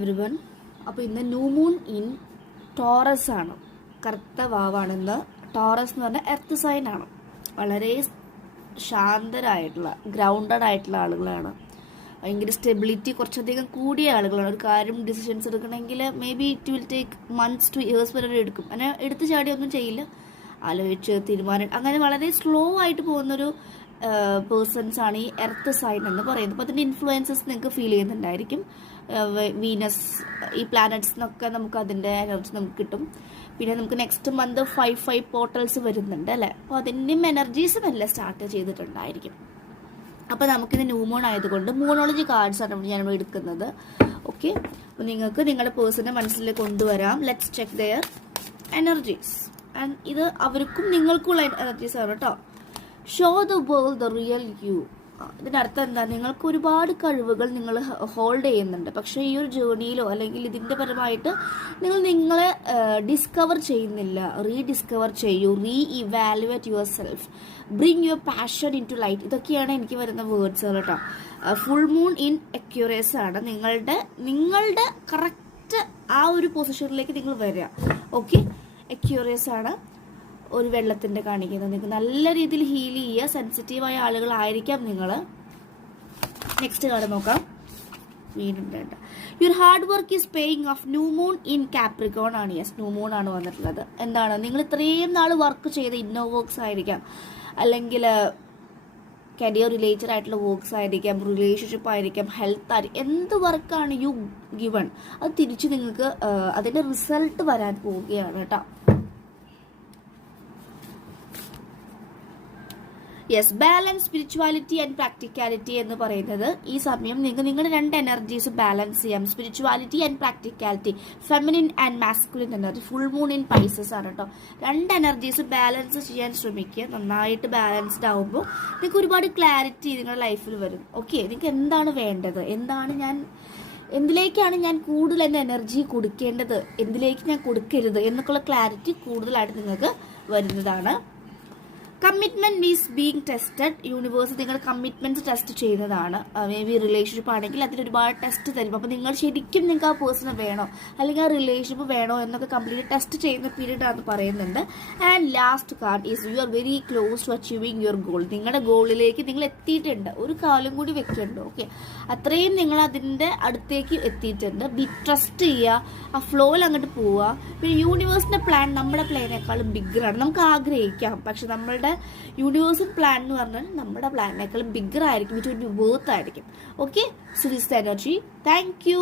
Everyone, അപ്പോൾ ഇന്ന് new moon in Taurus ആണ്. കറുത്ത വാവാണ് ഇന്ന്. ടോറസ് എന്ന് പറഞ്ഞാൽ എർത്ത് സൈൻ ആണ്. വളരെ ശാന്തരായിട്ടുള്ള ഗ്രൗണ്ടഡ് ആയിട്ടുള്ള ആളുകളാണ്. ഭയങ്കര സ്റ്റെബിലിറ്റി കുറച്ചധികം കൂടിയ ആളുകളാണ്. ഒരു കാര്യം ഡിസിഷൻസ് എടുക്കണമെങ്കിൽ may be it will take months two years വരെ എടുക്കും. അങ്ങനെ എടുത്തു ചാടി ഒന്നും ചെയ്യില്ല, ആലോചിച്ച് തീരുമാനം അങ്ങനെ വളരെ സ്ലോ ആയിട്ട് പോകുന്നൊരു പേഴ്സൺസ് ആണ് ഈ എർത്ത് സൈൻ എന്ന് പറയുന്നത്. അപ്പോൾ അതിൻ്റെ ഇൻഫ്ലുവൻസസ് നിങ്ങൾക്ക് ഫീൽ ചെയ്യുന്നുണ്ടായിരിക്കും. വീനസ്, ഈ പ്ലാനറ്റ്സ് എന്നൊക്കെ നമുക്ക് അതിൻ്റെ എനർജി നമുക്ക് കിട്ടും. പിന്നെ നമുക്ക് നെക്സ്റ്റ് മന്ത് 5 പോർട്ടൽസ് വരുന്നുണ്ട് അല്ലേ. അപ്പോൾ അതിൻ്റെയും എനർജീസും എല്ലാം സ്റ്റാർട്ട് ചെയ്തിട്ടുണ്ടായിരിക്കും. അപ്പോൾ നമുക്കിത് ന്യൂ മൂൺ ആയതുകൊണ്ട് മൂണോളജി കാർഡ്സ് ആണ് ഞാനിവിടെ എടുക്കുന്നത്. ഓക്കെ, അപ്പോൾ നിങ്ങൾക്ക് നിങ്ങളുടെ പേഴ്സണെ മനസ്സിൽ കൊണ്ടുവരാം. Let's check their energies. And ഇത് അവർക്കും നിങ്ങൾക്കുള്ള എനർജീസ് ആണ് കേട്ടോ. Show the world the real you. ഇതിൻ്റെ അർത്ഥം എന്താ? നിങ്ങൾക്ക് ഒരുപാട് കഴിവുകൾ നിങ്ങൾ ഹോൾഡ് ചെയ്യുന്നുണ്ട്. പക്ഷേ ഈ ഒരു ജേർണിയിലോ അല്ലെങ്കിൽ ഇതിൻ്റെ പരമായിട്ട് നിങ്ങൾ നിങ്ങളെ ഡിസ്കവർ ചെയ്യുന്നില്ല. റീഡിസ്കവർ ചെയ്യൂ, evaluate your self, bring your passion into light. ഇതൊക്കെയാണ് എനിക്ക് വരുന്ന വേർഡ്സുകൾ കേട്ടോ. ഫുൾ മൂൺ ഇൻ അക്യൂറേസ് ആണ്. നിങ്ങളുടെ കറക്റ്റ് ആ ഒരു പൊസിഷനിലേക്ക് നിങ്ങൾ വരിക. ഓക്കെ, അക്യൂറേസ് ആണ്. ഒരു വെള്ളത്തിൻ്റെ കാണിക്കുന്നത് നിങ്ങൾക്ക് നല്ല രീതിയിൽ ഹീൽ ചെയ്യുക. സെൻസിറ്റീവായ ആളുകളായിരിക്കാം നിങ്ങൾ. നെക്സ്റ്റ് കാർഡ് നോക്കാം. വീണ്ടും വേണ്ട. Your hard work is paying of. New moon in Capricorn ആണ്. യെസ്, ന്യൂ മൂൺ ആണ് വന്നിട്ടുള്ളത്. എന്താണ്? നിങ്ങൾ ഇത്രയും നാൾ വർക്ക് ചെയ്ത ഇന്നോ വർക്ക്സ് ആയിരിക്കാം, അല്ലെങ്കിൽ കരിയർ റിലേറ്റഡ് ആയിട്ടുള്ള വർക്ക്സ് ആയിരിക്കാം, റിലേഷൻഷിപ്പ് ആയിരിക്കാം, ഹെൽത്ത് ആയിരിക്കും. എന്ത് വർക്കാണ് യു ഗിവൺ, അത് തിരിച്ച് നിങ്ങൾക്ക് അതിൻ്റെ റിസൾട്ട് വരാൻ പോവുകയാണ് കേട്ടോ. Yes, balance spirituality and practicality എന്ന് പറയുന്നത് ഈ സമയം നിങ്ങൾക്ക് നിങ്ങളുടെ രണ്ട് എനർജീസ് ബാലൻസ് ചെയ്യാം. Spirituality and practicality, feminine and masculine energy. Full moon in Pisces ആണ് കേട്ടോ. രണ്ട് എനർജീസ് ബാലൻസ് ചെയ്യാൻ ശ്രമിക്കുക. നന്നായിട്ട് ബാലൻസ്ഡ് ആകുമ്പോൾ നിങ്ങൾക്ക് ഒരുപാട് ക്ലാരിറ്റി നിങ്ങളുടെ ലൈഫിൽ വരും. ഓക്കെ, നിങ്ങൾക്ക് എന്താണ് വേണ്ടത്, എന്തിലേക്കാണ് ഞാൻ കൂടുതൽ എൻ്റെ എനർജി കൊടുക്കേണ്ടത്, എന്തിലേക്ക് ഞാൻ കൊടുക്കരുത് എന്നൊക്കെയുള്ള ക്ലാരിറ്റി കൂടുതലായിട്ട് നിങ്ങൾക്ക് വരുന്നതാണ്. Commitment is being tested. Universe നിങ്ങളുടെ കമ്മിറ്റ്മെന്റ്സ് ടെസ്റ്റ് ചെയ്യുന്നതാണ്. മേ ബി റിലേഷൻഷിപ്പ് ആണെങ്കിൽ അതിന് ഒരുപാട് ടെസ്റ്റ് തരും. അപ്പോൾ നിങ്ങൾ ശരിക്കും നിങ്ങൾക്ക് ആ പേഴ്സണെ വേണോ അല്ലെങ്കിൽ ആ റിലേഷൻഷിപ്പ് വേണോ എന്നൊക്കെ കംപ്ലീറ്റ് ടെസ്റ്റ് ചെയ്യുന്ന പീരീഡ് ആണെന്ന് പറയുന്നുണ്ട്. And last card is you are very close to achieving your goal. നിങ്ങളുടെ ഗോളിലേക്ക് നിങ്ങൾ എത്തിയിട്ടുണ്ട്. ഒരു കാലം കൂടി വെക്കുന്നുണ്ട്. ഓക്കെ, അത്രയും നിങ്ങൾ അതിൻ്റെ അടുത്തേക്ക് എത്തിയിട്ടുണ്ട്. ട്രസ്റ്റ് ചെയ്യുക, ആ ഫ്ലോയിൽ അങ്ങോട്ട് പോവുക. പിന്നെ യൂണിവേഴ്സിന്റെ പ്ലാൻ നമ്മുടെ പ്ലാനേക്കാളും ബിഗ്ഗറാണ്. നമുക്ക് ആഗ്രഹിക്കാം, പക്ഷെ നമ്മളുടെ യൂണിവേഴ്സൽ പ്ലാൻ എന്ന് പറഞ്ഞാൽ നമ്മുടെ പ്ലാനിനേക്കാളും ബിഗ്ഗർ ആയിരിക്കും. ഇറ്റ് വിൽ ബി വർത്ത് ആയിരിക്കും. Okay, so this energy. Thank you.